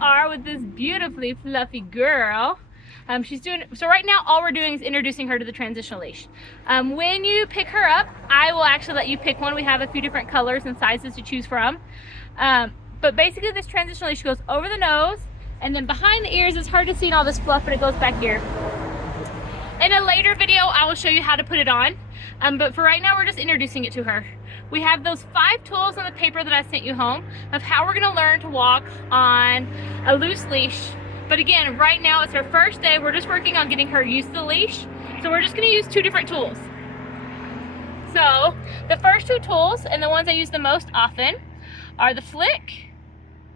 are with this beautifully fluffy girl. So right now all we're doing is introducing her to the transitional leash. When you pick her up, I will actually let you pick one. We have a few different colors and sizes to choose from. But basically this transitional leash goes over the nose, and then behind the ears. It's hard to see in all this fluff, but it goes back here. In a later video, I will show you how to put it on. But for right now, we're just introducing it to her. We have those 5 tools on the paper that I sent you home of how we're gonna learn to walk on a loose leash. But again, right now it's her first day. We're just working on getting her used to the leash. So we're just gonna use 2 different tools. So the first 2 tools, and the ones I use the most often, are the flick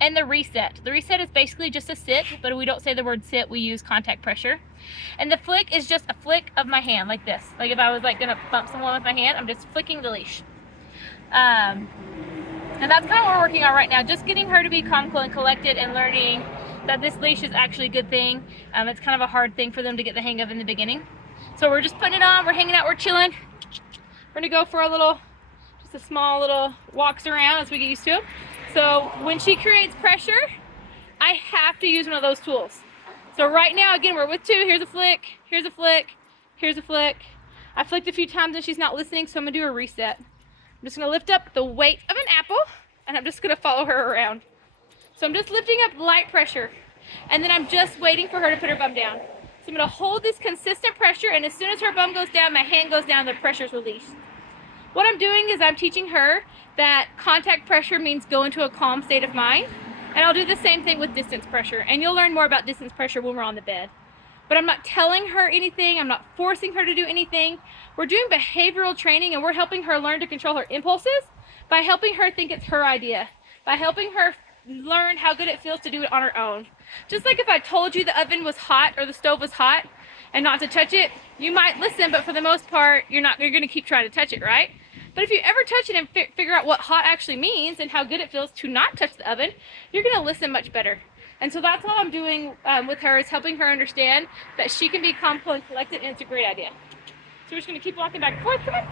and the reset. The reset is basically just a sit, but we don't say the word sit, we use contact pressure. And the flick is just a flick of my hand, like this. Like if I was like gonna bump someone with my hand, I'm just flicking the leash. And that's kind of what we're working on right now, just getting her to be calm, cool, and collected, and learning that this leash is actually a good thing. It's kind of a hard thing for them to get the hang of in the beginning. So we're just putting it on, we're hanging out, we're chilling. We're gonna go for a little, just a small little walks around as we get used to it. So when she creates pressure, I have to use one of those tools. So right now, again, we're with 2. Here's a flick, here's a flick, here's a flick. I flicked a few times and she's not listening, so I'm gonna do a reset. I'm just gonna lift up the weight of an apple, and I'm just gonna follow her around. So I'm just lifting up light pressure, and then I'm just waiting for her to put her bum down. So I'm gonna hold this consistent pressure, and as soon as her bum goes down, my hand goes down, the pressure's released. What I'm doing is I'm teaching her that contact pressure means go into a calm state of mind, and I'll do the same thing with distance pressure, and you'll learn more about distance pressure when we're on the bed. But I'm not telling her anything, I'm not forcing her to do anything. We're doing behavioral training, and we're helping her learn to control her impulses by helping her think it's her idea, by helping her learn how good it feels to do it on her own. Just like if I told you the oven was hot or the stove was hot and not to touch it, you might listen, but for the most part, you're gonna keep trying to touch it, right? But if you ever touch it and figure out what hot actually means and how good it feels to not touch the oven, you're gonna listen much better. And so that's all I'm doing with her, is helping her understand that she can be calm, cool, and collected, and it's a great idea. So we're just gonna keep walking back and forth, come on.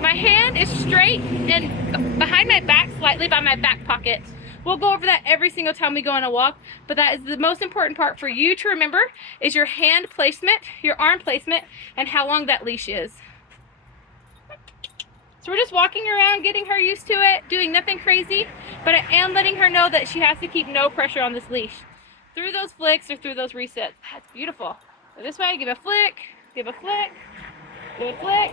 My hand is straight and behind my back, slightly by my back pocket. We'll go over that every single time we go on a walk, but that is the most important part for you to remember, is your hand placement, your arm placement, and how long that leash is. So we're just walking around, getting her used to it, doing nothing crazy, but I am letting her know that she has to keep no pressure on this leash through those flicks or through those resets. That's beautiful. So this way, give a flick, give a flick, give a flick.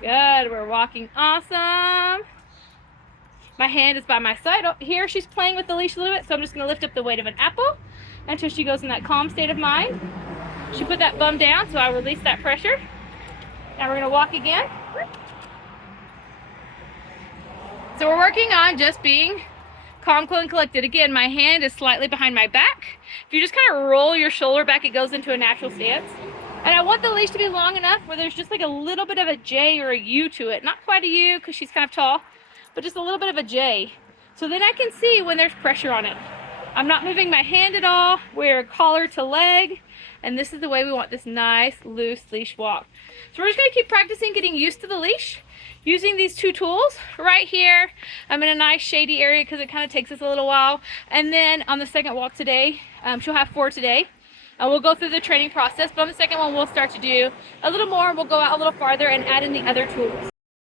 Good, we're walking awesome. My hand is by my side. Oh, here she's playing with the leash a little bit, so I'm just gonna lift up the weight of an apple until she goes in that calm state of mind. She put that bum down, so I release that pressure. Now we're gonna walk again. So we're working on just being calm, cool, and collected. Again, my hand is slightly behind my back. If you just kind of roll your shoulder back, it goes into a natural stance. And I want the leash to be long enough where there's just like a little bit of a J or a U to it. Not quite a U because she's kind of tall, but just a little bit of a J. So then I can see when there's pressure on it. I'm not moving my hand at all. We're collar to leg. And this is the way we want this nice, loose leash walk. So we're just gonna keep practicing getting used to the leash, using these 2 tools right here. I'm in a nice shady area because it kind of takes us a little while. And then on the second walk today, she'll have 4 today. We'll go through the training process, but on the second one, we'll start to do a little more. We'll go out a little farther and add in the other tools.